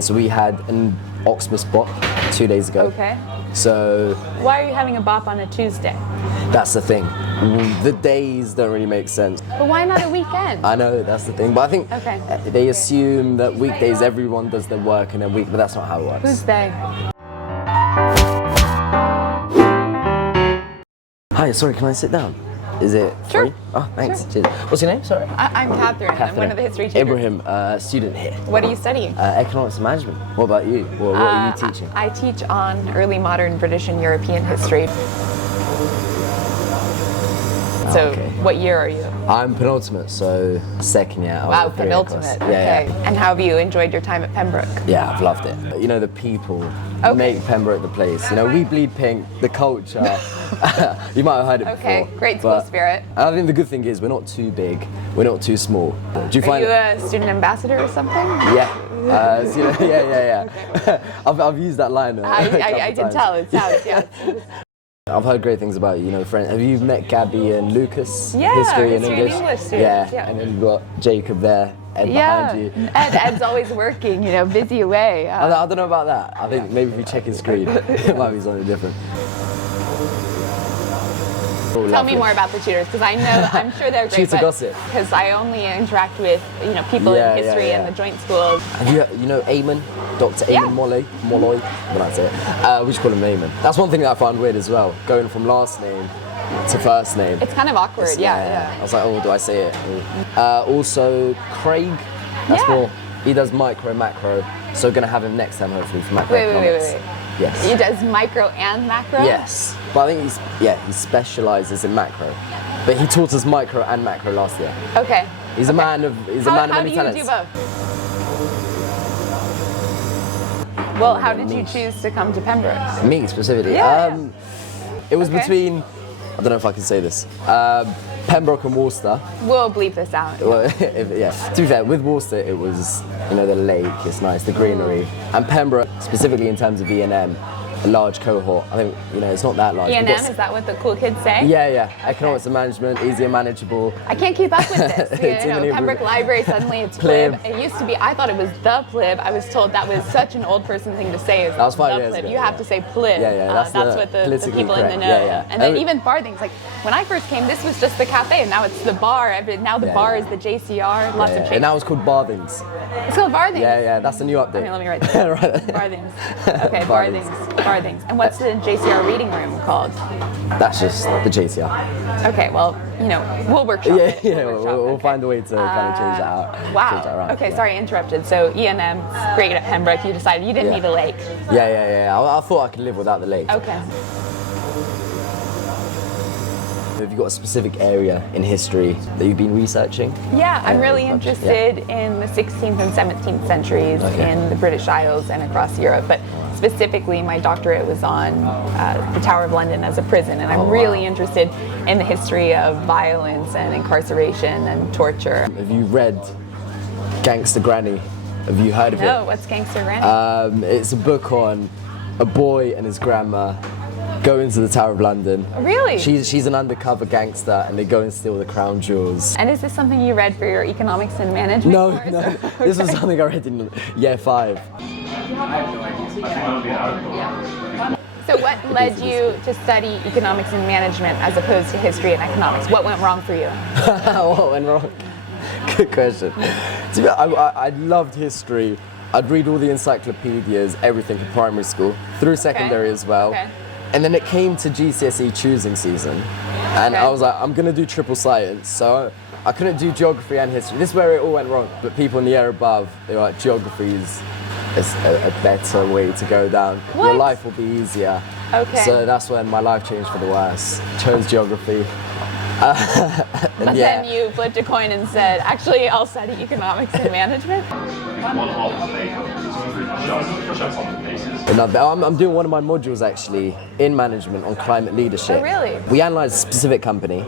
So we had an Oxmas bop 2 days ago. Okay. So why are you having a bop on a Tuesday? that's the thing. The days don't really make sense. But why not a weekend? I know, that's the thing. But I think they assume that weekdays everyone does their work in a week, but that's not how it works. Who's they? Hi, sorry, can I sit down? Is it free? Sure. Oh, thanks. Sure. Cheers. What's your name? Sorry. I'm Catherine. I'm one of the history teachers. Ibrahim, student here. What are you studying? Economics and management. What about you? What are you teaching? I teach on early modern British and European history. So, what year are you? I'm penultimate, so second year. Wow, penultimate. Okay. And how have you enjoyed your time at Pembroke? Yeah, I've loved it. You know, the people make Pembroke the place. You know, we bleed pink, the culture. You might have heard it before. Okay, great school spirit. I think the good thing is we're not too big, we're not too small. Do you find you a student ambassador or something? Yeah. Okay. I've used that line. I can tell. It sounds, yeah. I've heard great things about you. You know, friends. Have you met Gabby and Lucas? Yeah, history and English students. Yeah. And then you've got Jacob there, Ed behind you. Ed's always working, you know, busy away. I don't know about that. I think maybe if you check his screen, it might be something different. Tell me more about the tutors, because I'm sure they're great. Tutor gossip. Because I only interact with, people in history and the joint schools. You know Eamon? Dr. Eamon Molloy, that's it. We just call him Eamon. That's one thing that I found weird as well, going from last name to first name. It's kind of awkward, yeah. I was like, oh, do I say it? Also, Craig, that's more, he does micro, macro, so going to have him next time hopefully for macroeconomics. Wait. Yes. He does micro and macro? Yes, but I think he specialises in macro. But he taught us micro and macro last year. Okay. He's a man of many talents. How do you do both? Well, how did you choose to come to Pembroke? Me specifically? Yeah. It was between, I don't know if I can say this, Pembroke and Worcester. We'll bleep this out. Well, to be fair, with Worcester it was, the lake, it's nice, the greenery. And Pembroke, specifically in terms of E&M, a large cohort. I think, it's not that large. E&M, is that what the cool kids say? Yeah. Economics and management, easier manageable. I can't keep up with this. Pembroke Library, suddenly it's plib. It used to be, I thought it was the plib. I was told that was such an old person thing to say. That was 5 years plib. ago. You have to say plib. That's what the people in the know. Yeah. And then even Farthings, like when I first came, this was just the cafe, and now it's the bar. Now the bar is the JCR. Lots of change. And now it's called Farthings. It's called Farthings. Yeah, that's the new update. Okay, let me write this down. Farthings. Okay, Farthings. And what's the JCR reading room called? That's just the JCR. Okay, well, we'll workshop it. We'll find a way to kind of change that out. Wow. Change that around. Okay, sorry, interrupted. So E&M, great at Pembroke. You decided you didn't need a lake. Yeah. I thought I could live without the lake. Okay. Have you got a specific area in history that you've been researching? Yeah, I'm really interested in the 16th and 17th centuries in the British Isles and across Europe, but specifically my doctorate was on the Tower of London as a prison, and I'm really interested in the history of violence and incarceration and torture. Have you read Gangster Granny? Have you heard of it? No, what's Gangster Granny? It's a book on a boy and his grandma go into the Tower of London. Really? She's an undercover gangster, and they go and steal the crown jewels. And is this something you read for your economics and management course? No. This was something I read in year 5. So what led you to study economics and management as opposed to history and economics? What went wrong for you? What went wrong? Good question. I loved history. I'd read all the encyclopedias, everything in primary school, through secondary as well. And then it came to GCSE choosing season, and I was like, I'm going to do triple science, so I couldn't do geography and history. This is where it all went wrong, but people in the year above, they were like, geography is a better way to go down. What? Your life will be easier. Okay. So that's when my life changed for the worse. Chose geography. But then you flipped a coin and said, actually, I'll study economics and management? I'm doing one of my modules actually in management on climate leadership. Oh, really? We analyse a specific company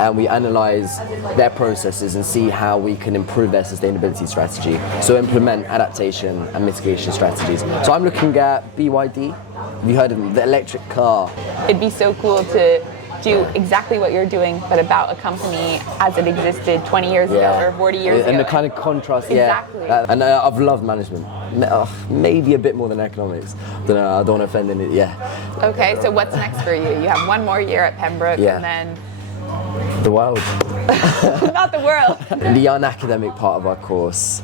and we analyse their processes and see how we can improve their sustainability strategy. So implement adaptation and mitigation strategies. So I'm looking at BYD. Have you heard of them? The electric car. It'd be so cool to do exactly what you're doing, but about a company as it existed 20 years ago or 40 years ago. And the kind of contrast, Exactly. And I've loved management. maybe a bit more than economics. Don't know, I don't want to offend any, yeah. Okay, so what's next for you? You have one more year at Pembroke and then... The world. Not the world. The unacademic part of our course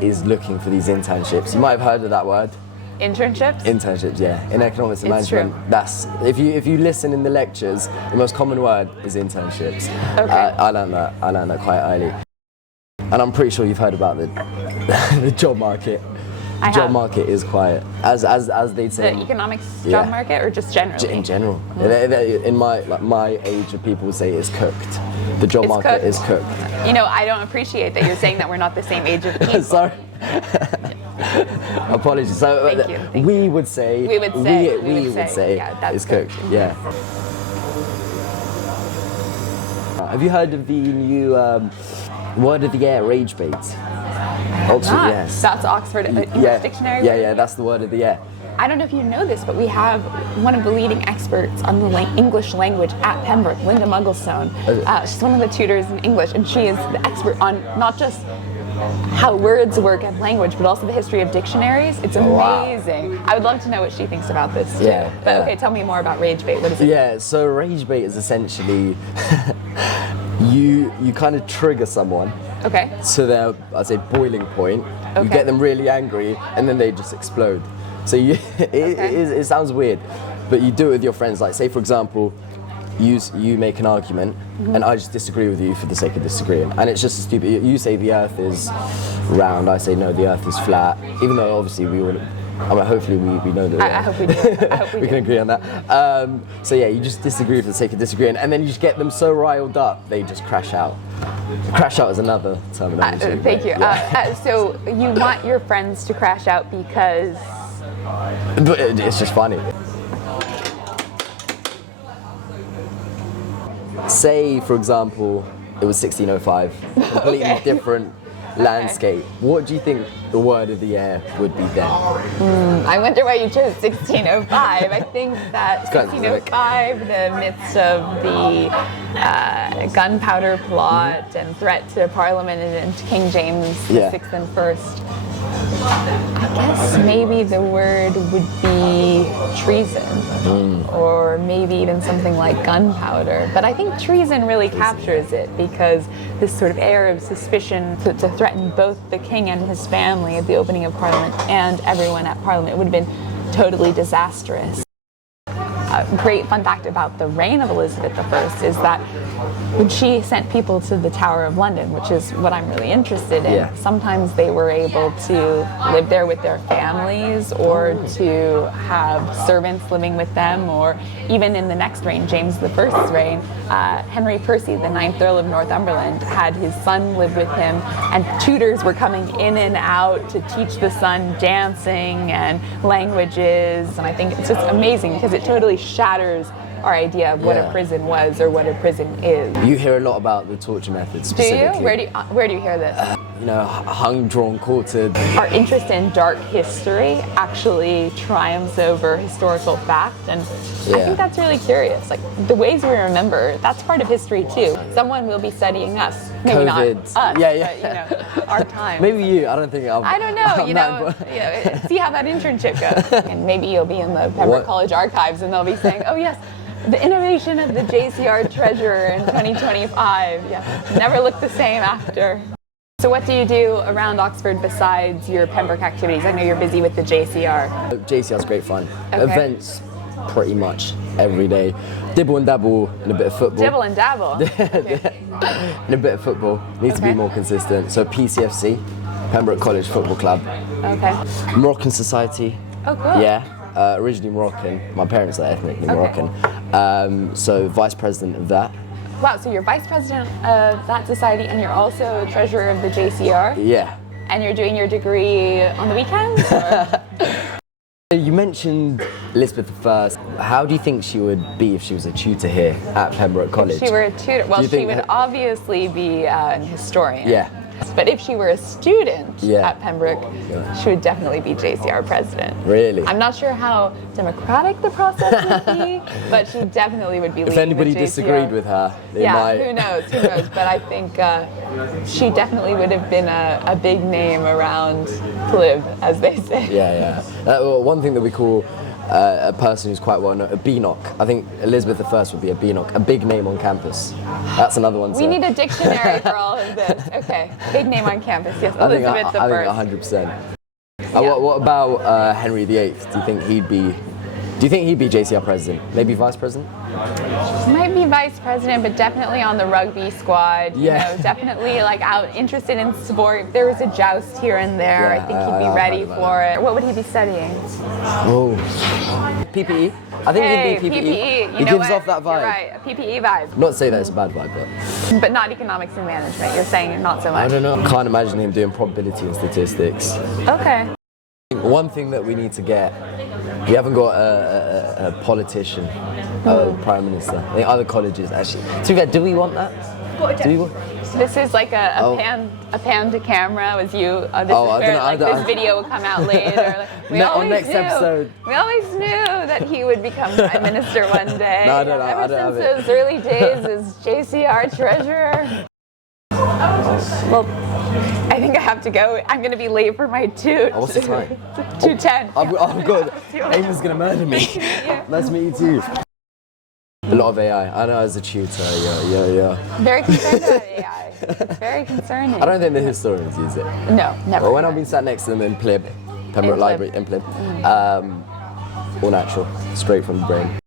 is looking for these internships. You might have heard of that word. Internships? Internships, yeah. In economics and It's management, true. that's if you listen in the lectures, the most common word is internships. Okay. I learned that quite early, and I'm pretty sure you've heard about the job market. I Job have. market is quiet, as they'd say. The economics Yeah. job market, or just generally? In general, in my age of people would say it's cooked. The job It's market cooked. is cooked. You know, I don't appreciate that you're saying that we're not the same age of people. Sorry. Apologies. So Thank you. we would say We would say, yeah, that's it's cooked. Yeah. Have you heard of the new word of the year, rage bait? Oxford, Not. yes. That's Oxford English Dictionary. Yeah, that's the word of the year. I don't know if you know this, but we have one of the leading experts on the English language at Pembroke, Linda Mugglestone. She's one of the tutors in English, and she is the expert on not just how words work and language, but also the history of dictionaries. It's amazing. I would love to know what she thinks about this too. Yeah, But yeah. okay, tell me more about rage bait. What is it? Yeah, so rage bait is essentially you kind of trigger someone Okay. to their, I'd say, boiling point. You Okay. get them really angry, and then they just explode. So it sounds weird, but you do it with your friends. Like, say for example, you make an argument, and I just disagree with you for the sake of disagreeing, and it's just stupid. You say the Earth is round, I say no, the Earth is flat. Even though obviously we all, I mean, hopefully we know that. I hope we do. I hope we we do. can agree on that. So yeah, you just disagree for the sake of disagreeing, and then you just get them so riled up they just crash out. Crash out is another terminology. Thank you. Yeah. So you want your friends to crash out because... But it's just funny. Say, for example, it was 1605, completely Okay. different landscape. What do you think the word of the year would be then? I wonder why you chose 1605. I think that kind of quick. 1605, the midst of the gunpowder plot and threat to Parliament and King James Yeah. VI and First, I guess maybe the word would be treason, or maybe even something like gunpowder. But I think treason really captures it, because this sort of air of suspicion to threaten both the king and his family at the opening of Parliament and everyone at Parliament would have been totally disastrous. A great fun fact about the reign of Elizabeth I is that when she sent people to the Tower of London, which is what I'm really interested in, Yeah. sometimes they were able to live there with their families, or to have servants living with them, or even in the next reign, James I's reign, Henry Percy, the 9th Earl of Northumberland, had his son live with him, and tutors were coming in and out to teach the son dancing and languages, and I think it's just amazing because it totally shatters our idea of what a Yeah. prison was or what a prison is. You hear a lot about the torture methods Do you? specifically. Where do you hear this? You know, hung, drawn, quartered. Our interest in dark history actually triumphs over historical fact, and I Yeah. think that's really curious. Like, the ways we remember, that's part of history too. Someone will be studying us, maybe not COVID. us, Yeah, yeah. but you know, our time. Maybe you. I don't think I'm. I don't know, I'm you not know, impo- see how that internship goes. And maybe you'll be in the Pembroke What? College archives and they'll be saying, oh yes, the innovation of the JCR treasurer in 2025. Yeah, never looked the same after. So what do you do around Oxford besides your Pembroke activities? I know you're busy with the JCR. JCR's great fun. Okay. Events pretty much every day. Dibble and dabble and a bit of football. Dibble and dabble. Okay. And a bit of football. Needs to be Okay. more consistent. So PCFC, Pembroke College Football Club. Okay. Moroccan Society. Oh, cool. Yeah. Originally Moroccan. My parents are ethnically Moroccan. So vice president of that. Wow, so you're vice president of that society and you're also treasurer of the JCR? Yeah. And you're doing your degree on the weekends? Or? You mentioned Elizabeth I. How do you think she would be if she was a tutor here at Pembroke College? If she were a tutor, well, Do you she think would obviously be an historian. Yeah. But if she were a student Yeah. at Pembroke, she would definitely be JCR president. Really? I'm not sure how democratic the process would be, but she definitely would be leading If anybody the JCR. disagreed with her, they Yeah, might. who knows? But I think she definitely would have been a big name around plib, as they say. Yeah. Well, one thing that we call a person who's quite well known, a beanock. I think Elizabeth I would be a beanock, a big name on campus. That's another one. We need a dictionary for all of this. Okay, big name on campus. Yes, Elizabeth I. I think 100%. What about Henry VIII? Do you think he'd be JCR president? Maybe vice president? Might be vice president, but definitely on the rugby squad. Yeah. You know, definitely like out interested in sport. If there was a joust here and there, I think he'd be ready for it. What would he be studying? Oh, PPE. I think he'd be PPE. PPE. He gives off that vibe. You're right, a PPE vibe. Not to say that it's a bad vibe, But not economics and management. You're saying not so much. I don't know. I can't imagine him doing probability and statistics. Okay. One thing that we need to get, we haven't got a politician, a prime minister. I think other colleges actually. To be fair, do we want that? Do we want? This is like a pan to camera with you. This video will come out later. Like, on next episode. We always knew that he would become prime minister one day. No, I don't know. Ever since those early days as JCR treasurer. Well, I think I have to go. I'm going to be late for my toot. What's the time? 2:10. Oh God, Amy's gonna murder me. Nice to meet you too. A lot of AI. I know as a tutor, yeah. Very concerned about AI. It's very concerning. I don't think the historians use it. No, never. Well, when I've been sat next to them in Plib, Pembroke Library in Plib, all natural, straight from the brain.